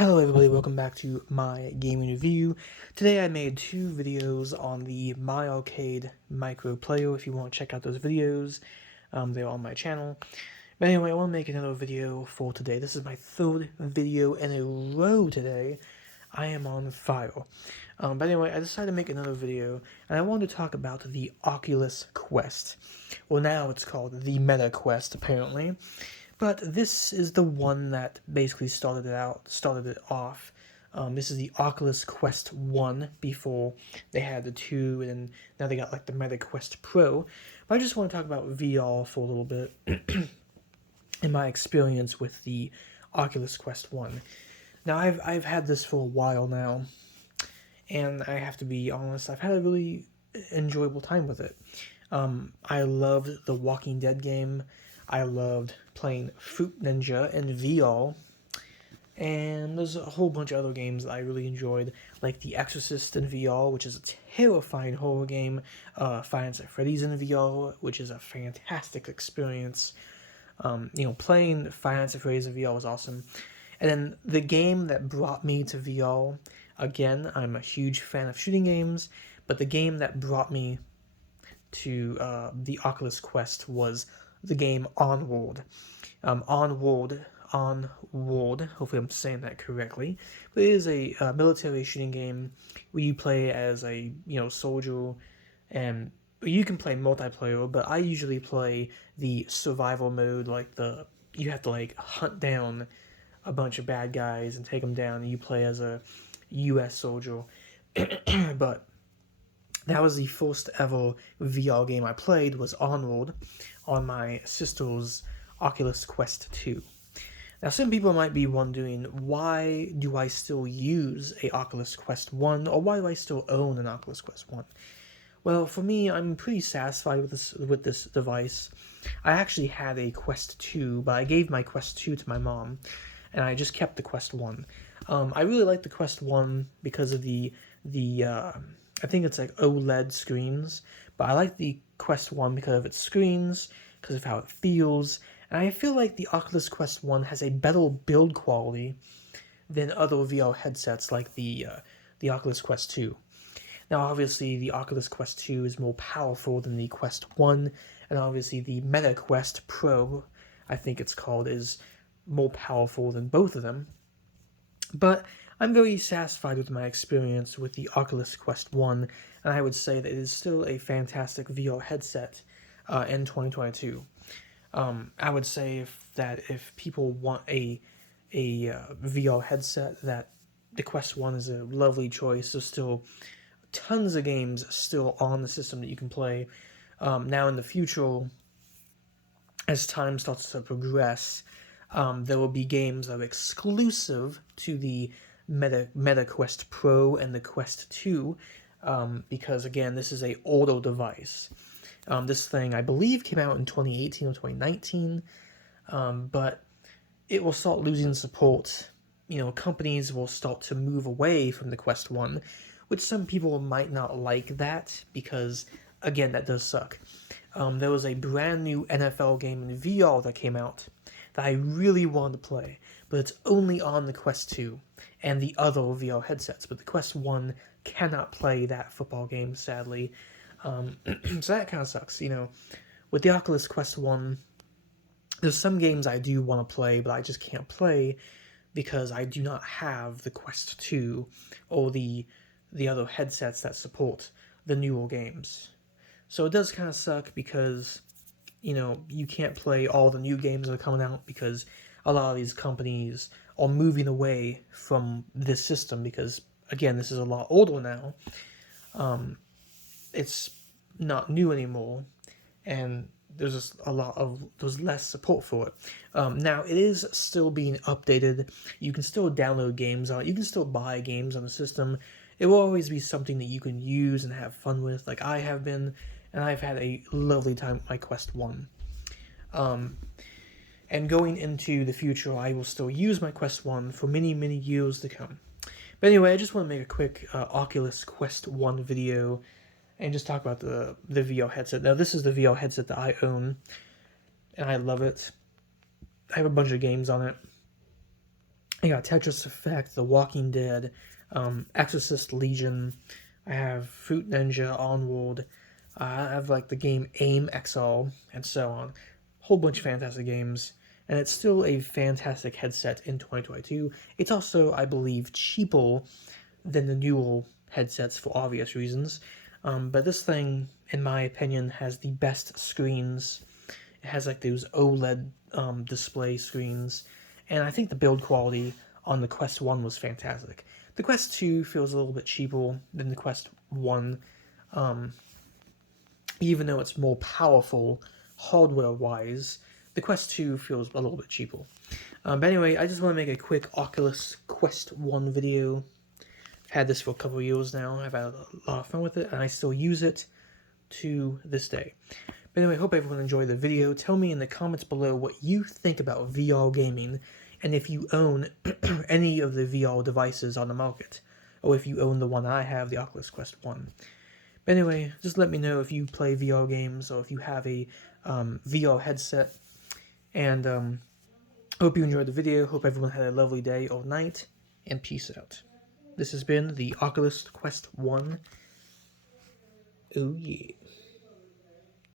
Hello everybody, welcome back to my gaming review. Today I made two videos on the My Arcade Micro Player. If you want to check out those videos, they're on my channel. But anyway, I want to make another video for today. This is my third video in a row today. I am on fire. But anyway, I decided to make another video, and I wanted to talk about the Oculus Quest. Well, now it's called the Meta Quest, apparently. But this is the one that basically started it off. This is the Oculus Quest 1 before they had the 2, and then now they got like the Meta Quest Pro. But I just want to talk about VR for a little bit in my experience with the Oculus Quest 1. Now, I've had this for a while now, and I have to be honest, I've had a really enjoyable time with it. I loved the Walking Dead game. I loved playing Fruit Ninja in VR, and there's a whole bunch of other games that I really enjoyed, like The Exorcist in VR, which is a terrifying horror game, Five Nights at Freddy's in VR, which is a fantastic experience. Playing Five Nights at Freddy's in VR was awesome. And then the game that brought me to VR, again, I'm a huge fan of shooting games, but the game that brought me to the Oculus Quest was the game Onward. Onward, hopefully I'm saying that correctly, but it is a military shooting game where you play as a, soldier, and you can play multiplayer, but I usually play the survival mode, you have to, hunt down a bunch of bad guys and take them down, and you play as a U.S. soldier, but that was the first ever VR game I played, was Onward, on my sister's Oculus Quest 2. Now, some people might be wondering, why do I still use a Oculus Quest 1, or why do I still own an Oculus Quest 1? Well, for me, I'm pretty satisfied with this device. I actually had a Quest 2, but I gave my Quest 2 to my mom, and I just kept the Quest 1. I really like the Quest 1 because of the I think it's like OLED screens, but I like the Quest 1 because of its screens, because of how it feels, and I feel like the Oculus Quest 1 has a better build quality than other VR headsets like the Oculus Quest 2. Now, obviously, the Oculus Quest 2 is more powerful than the Quest 1, and obviously the Meta Quest Pro, I think it's called, is more powerful than both of them. But I'm very satisfied with my experience with the Oculus Quest 1, and I would say that it is still a fantastic VR headset in 2022. I would say that if people want a VR headset, that the Quest 1 is a lovely choice. There's still tons of games still on the system that you can play. Now in the future, as time starts to progress, there will be games that are exclusive to the Meta Quest Pro and the Quest 2, because again, this is a older device. This thing, I believe, came out in 2018 or 2019, but it will start losing support. Companies will start to move away from the Quest 1, which some people might not like that, because, again, that does suck. There was a brand new NFL game in VR that came out that I really wanted to play, but it's only on the Quest 2 and the other VR headsets, but the Quest 1 cannot play that football game, sadly. So that kind of sucks, With the Oculus Quest 1, there's some games I do want to play, but I just can't play because I do not have the Quest 2 or the other headsets that support the newer games. So it does kind of suck because, you can't play all the new games that are coming out because a lot of these companies are moving away from this system because, again, this is a lot older now. It's not new anymore, and there's just there's less support for it. Now, it is still being updated. You can still download games on it. You can still buy games on the system. It will always be something that you can use and have fun with, like I have been, and I've had a lovely time with my Quest 1. And going into the future, I will still use my Quest 1 for many, many years to come. But anyway, I just want to make a quick Oculus Quest 1 video and just talk about the VR headset. Now, this is the VR headset that I own, and I love it. I have a bunch of games on it. I got Tetris Effect, The Walking Dead, Exorcist Legion. I have Fruit Ninja, Onward. I have like the game Aim XL, and so on. Whole bunch of fantastic games, and it's still a fantastic headset in 2022. It's also, I believe, cheaper than the newer headsets for obvious reasons. But this thing, in my opinion, has the best screens. It has like those OLED display screens, and I think the build quality on the Quest 1 was fantastic. The Quest 2 feels a little bit cheaper than the Quest 1, even though it's more powerful hardware-wise. The Quest 2 feels a little bit cheaper. But anyway, I just want to make a quick Oculus Quest 1 video. I've had this for a couple of years now. I've had a lot of fun with it, and I still use it to this day. But anyway, hope everyone enjoyed the video. Tell me in the comments below what you think about VR gaming, and if you own any of the VR devices on the market, or if you own the one I have, the Oculus Quest 1. But anyway, just let me know if you play VR games, or if you have a VR headset, and hope you enjoyed the video. Hope everyone had a lovely day or night, and peace out. This has been the Oculus Quest 1. Oh yeah.